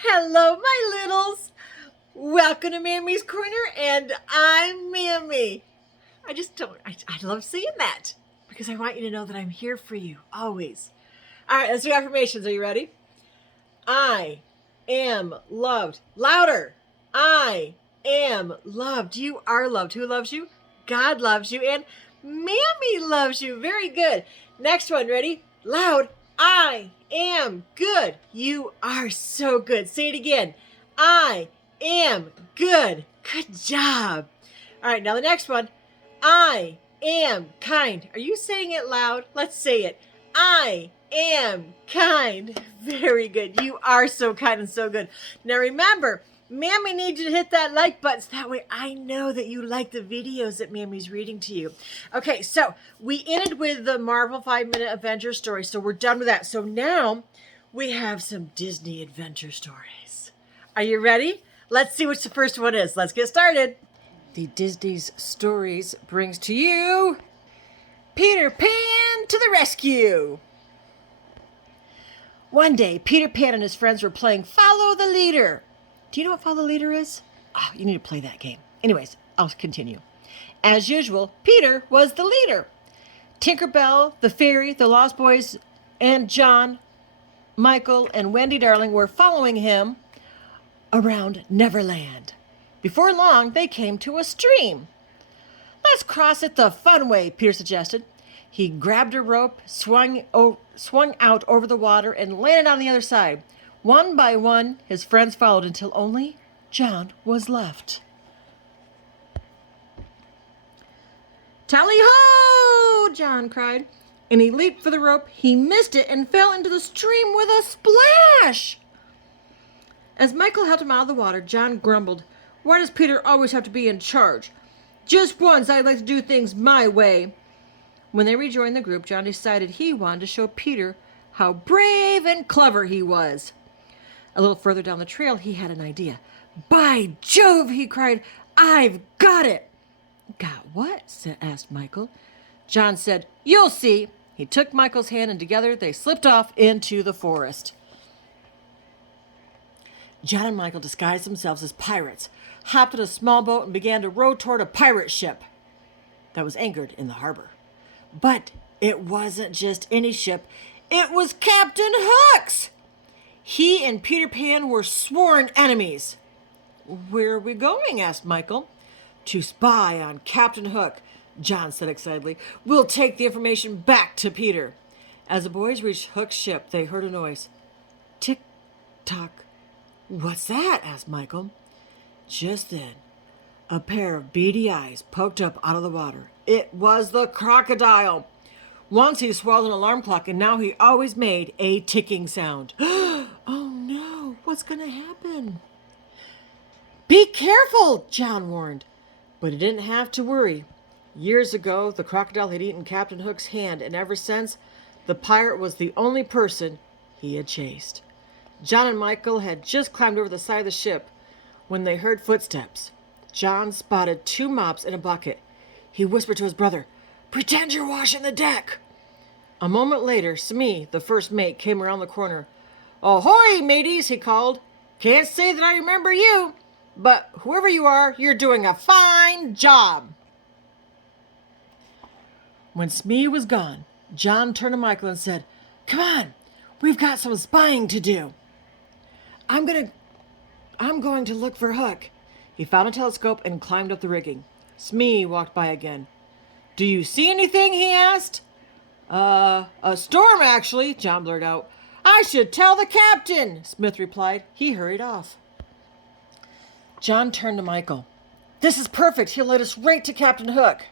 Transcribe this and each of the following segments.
Hello, my littles. Welcome to Mammy's Corner, and I'm Mammy. I love seeing that because I want you to know that I'm here for you always. All right, let's do affirmations. Are you ready? I am loved. Louder. I am loved. You are loved. Who loves you? God loves you, and Mammy loves you. Very good. Next one. Ready? Loud. I am good. You are so good. Say it again. I am good. Good job. All right, now the next one. I am kind. Are you saying it loud? Let's say it. I am kind. Very good. You are so kind and so good. Now remember, Mammy needs you to hit that like button so that way I know that you like the videos that Mammy's reading to you. Okay, so we ended with the Marvel 5-minute adventure story, so we're done with that. So now we have some Disney adventure stories. Are you ready? Let's see which the first one is. Let's get started. The Disney's Stories brings to you Peter Pan to the rescue. One day, Peter Pan and his friends were playing Follow the Leader. Do you know what Follow the Leader is? Oh, you need to play that game. Anyways, I'll continue. As usual, Peter was the leader. Tinkerbell, the Fairy, the Lost Boys, and John, Michael, and Wendy Darling were following him around Neverland. Before long, they came to a stream. Let's cross it the fun way, Peter suggested. He grabbed a rope, swung out over the water, and landed on the other side. One by one, his friends followed until only John was left. Tally-ho! John cried, and he leaped for the rope. He missed it and fell into the stream with a splash. As Michael helped him out of the water, John grumbled, "Why does Peter always have to be in charge? Just once I'd like to do things my way." When they rejoined the group, John decided he wanted to show Peter how brave and clever he was. A little further down the trail, he had an idea. "By Jove," he cried, "I've got it." "Got what?" asked Michael. John said, "You'll see." He took Michael's hand and together they slipped off into the forest. John and Michael disguised themselves as pirates, hopped in a small boat, and began to row toward a pirate ship that was anchored in the harbor. But it wasn't just any ship. It was Captain Hook's. He and Peter Pan were sworn enemies. "Where are we going?" asked Michael. "To spy on Captain Hook," John said excitedly. "We'll take the information back to Peter." As the boys reached Hook's ship, they heard a noise. Tick-tock. "What's that?" asked Michael. Just then, a pair of beady eyes poked up out of the water. It was the crocodile. Once he swallowed an alarm clock, and now he always made a ticking sound. "Oh no, what's going to happen?" "Be careful," John warned. But he didn't have to worry. Years ago, the crocodile had eaten Captain Hook's hand, and ever since, the pirate was the only person he had chased. John and Michael had just climbed over the side of the ship when they heard footsteps. John spotted 2 mops in a bucket. He whispered to his brother, "Pretend you're washing the deck." A moment later, Smee, the first mate, came around the corner. "Ahoy, mateys," he called. "Can't say that I remember you, but whoever you are, you're doing a fine job." When Smee was gone, John turned to Michael and said, "Come on, we've got some spying to do. I'm going to look for Hook." He found a telescope and climbed up the rigging. Smee walked by again. "Do you see anything?" he asked. A storm, actually," John blurted out. "I should tell the captain," Smith replied. He hurried off. John turned to Michael. "This is perfect. He'll lead us right to Captain Hook."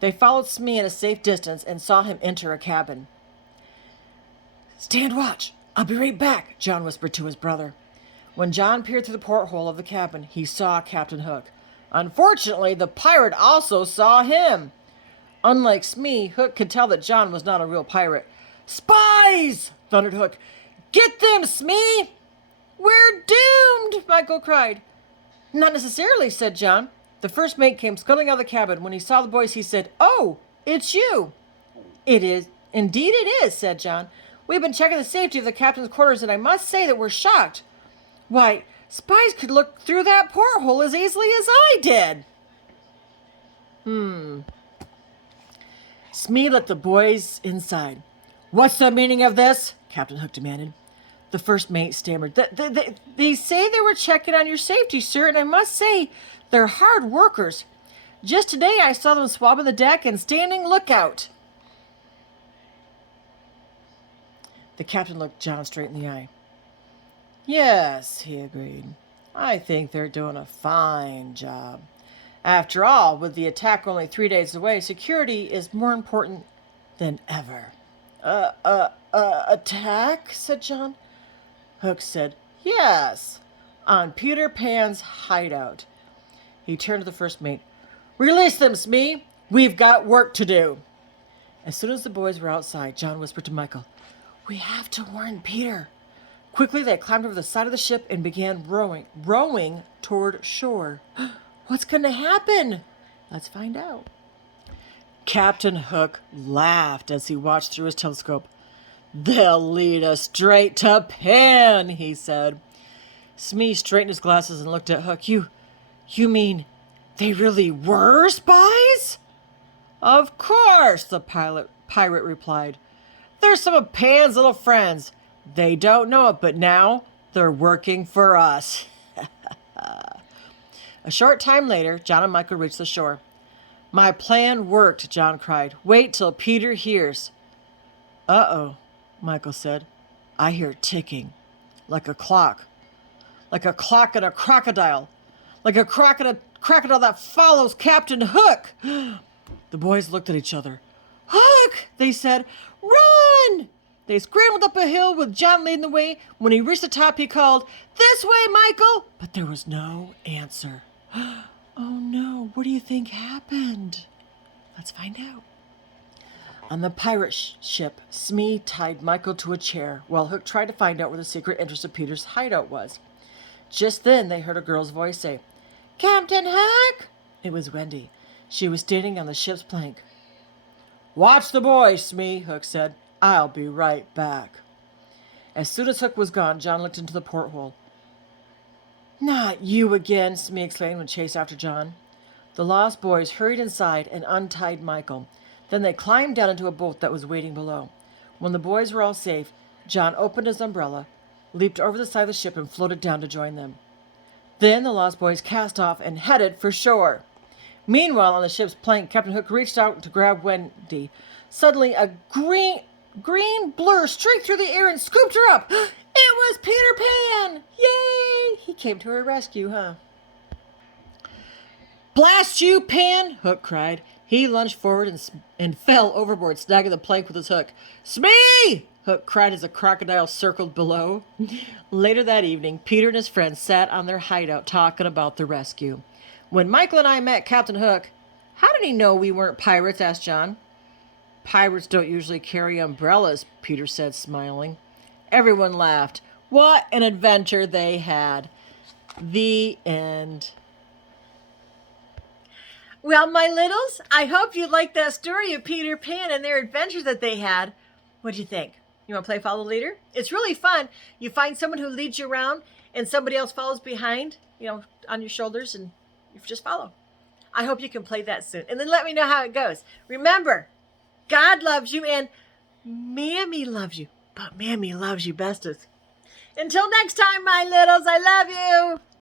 They followed Smee at a safe distance and saw him enter a cabin. "Stand watch. I'll be right back," John whispered to his brother. When John peered through the porthole of the cabin, he saw Captain Hook. Unfortunately, the pirate also saw him. Unlike Smee, Hook could tell that John was not a real pirate. "Spies!" thundered Hook. "Get them, Smee!" "We're doomed!" Michael cried. "Not necessarily," said John. The first mate came scuttling out of the cabin. When he saw the boys, he said, "Oh, it's you." "It is. Indeed it is," said John. "We've been checking the safety of the captain's quarters, and I must say that we're shocked. Why, spies could look through that porthole as easily as I did. Smee let the boys inside. What's the meaning of this? Captain Hook demanded. The first mate stammered. They say they were checking on your safety, sir, and I must say, they're hard workers. Just today I saw them swabbing the deck and standing lookout. The captain looked John straight in the eye. Yes, he agreed. I think they're doing a fine job. After all, with the attack only 3 days away, security is more important than ever. Attack? Said John. Hook said, yes, on Peter Pan's hideout. He turned to the first mate. Release them, Smee. We've got work to do. As soon as the boys were outside, John whispered to Michael, we have to warn Peter. Quickly, they climbed over the side of the ship and began rowing toward shore. What's going to happen? Let's find out. Captain Hook laughed as he watched through his telescope. They'll lead us straight to Pan, he said. Smee straightened his glasses and looked at Hook. You mean they really were spies? Of course, the pirate replied. They're some of Pan's little friends. They don't know it, but now they're working for us. A short time later, John and Michael reached the shore. My plan worked, John cried. Wait till Peter hears. Uh-oh, Michael said. I hear ticking, like a clock. Like a clock and a crocodile. Like a crocodile that follows Captain Hook. The boys looked at each other. Hook, they said. Run! They scrambled up a hill with John leading the way. When he reached the top, he called, This way, Michael! But there was no answer. Oh no, what do you think happened? Let's find out. On the pirate ship, Smee tied Michael to a chair while Hook tried to find out where the secret entrance of Peter's hideout was. Just then, they heard a girl's voice say, Captain Hook! It was Wendy. She was standing on the ship's plank. Watch the boys, Smee, Hook said. I'll be right back. As soon as Hook was gone, John looked into the porthole. Not you again, Smee exclaimed when chased after John. The lost boys hurried inside and untied Michael. Then they climbed down into a boat that was waiting below. When the boys were all safe, John opened his umbrella, leaped over the side of the ship, and floated down to join them. Then the lost boys cast off and headed for shore. Meanwhile, on the ship's plank, Captain Hook reached out to grab Wendy. Suddenly, a green blur streaked through the air and scooped her up. It was Peter Pan! Yay! He came to her rescue, huh? Blast you, Pan! Hook cried. He lunged forward and fell overboard, snagging the plank with his hook. Smee! Hook cried as a crocodile circled below. Later that evening, Peter and his friends sat on their hideout talking about the rescue. When Michael and I met Captain Hook, how did he know we weren't pirates? Asked John. Pirates don't usually carry umbrellas, Peter said, smiling. Everyone laughed. What an adventure they had. The end. Well, my littles, I hope you liked that story of Peter Pan and their adventure that they had. What do you think? You want to play Follow the Leader? It's really fun. You find someone who leads you around and somebody else follows behind, on your shoulders, and you just follow. I hope you can play that soon. And then let me know how it goes. Remember, God loves you and Mammy loves you. But Mammy loves you bestest. Until next time, my littles, I love you.